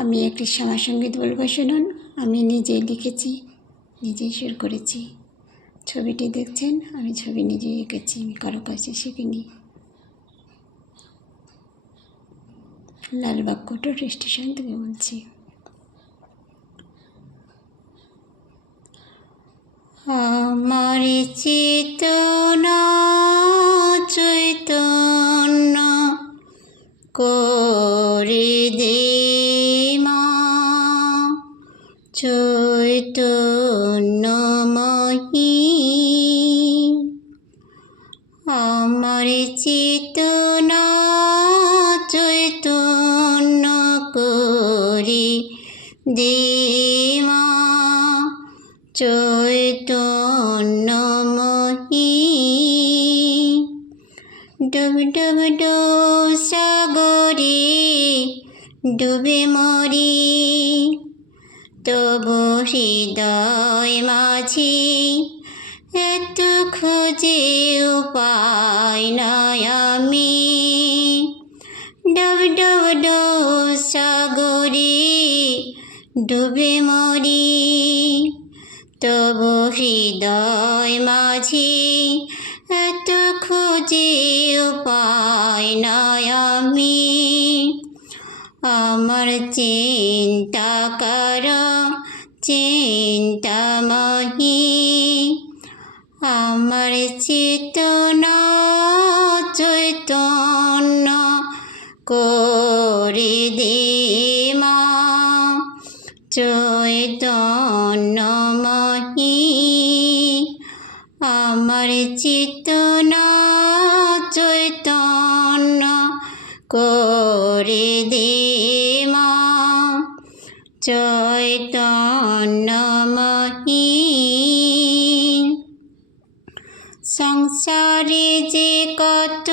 আমি একটি শ্যামা সঙ্গীত বলবো শুনুন। আমি নিজেই লিখেছি, নিজেই সুর করেছি। ছবিটি দেখছেন, আমি ছবি নিজেই এঁকেছি, আমি কারো কাছে শিখিনি। লালবাগ কোর্ট স্টেশন থেকে বলছি। আমার চেতনা চৈতন্য করে দে মা, চৈতন্যময়ী। আমার চেতনা চৈতন্য করে দে মা, চৈতন্যময়ী। ডুব ডুব ডুব সাগরে ডুবে মরি, তবু হৃদয় মাঝে এত খুঁজে উপায় নাই আমি। ডুব ডুব ডুব সাগরে ডুবে মরি, তবু হৃদয় মাঝে এত খুঁজে উপায় নাই আমি। আমার চিন্তা কর চিন্তাময়ী, আমার চেতনা চৈতন্য করে দে মা, চৈতন্যময়ী। আমার চেতনা চৈতন্য করে দে মা, চৈতন্যময়ী। সংসারে যে কত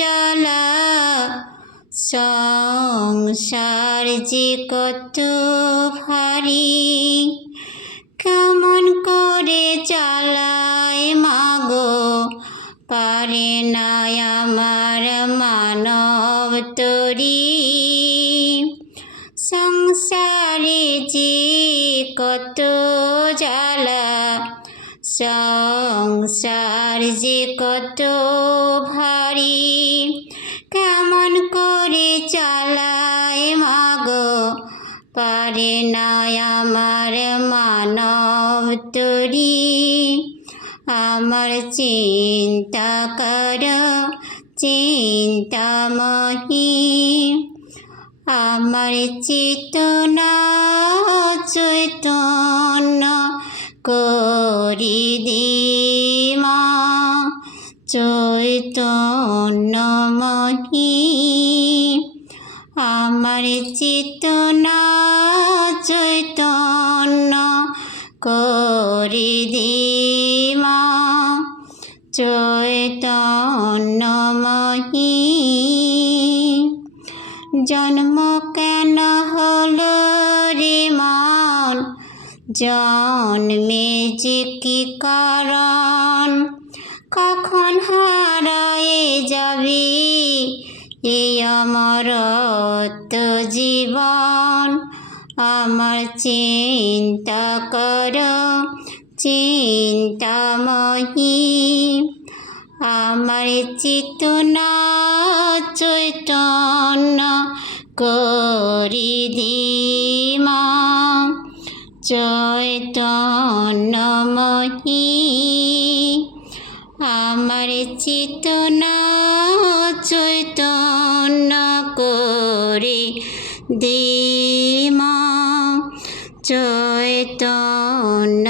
জ্বালা, সংসার যে কত ভারী, কেমন করে চালায় মাগো পারে না আমার মানব তরী। সংসারে যে কত জ্বালা, সংসার যে কত ভারী, কেমন করে চালায় মাগো পারে না আমার মানব তরী। আমার চিন্তা কর চিন্তাময়ী, আমার চেতনা চৈতন্য করে দে মা, চৈতন্যময়ী। আমার চেতনা চৈতন্য করে দে মা, চৈতন্যময়ী। জন্ম কেন হলো রে মন, জন্মে যে কি কারণ, কখন হারায়ে যাবে এই অমরত্ব জীবন। আমার চিন্তা কর চিন্তাময়ী, আমার চেতনা চৈতন্য করে দে মা, চৈতন্যময়ী। আমার চেতনা চৈতন্য করে দে মা, চৈতন্য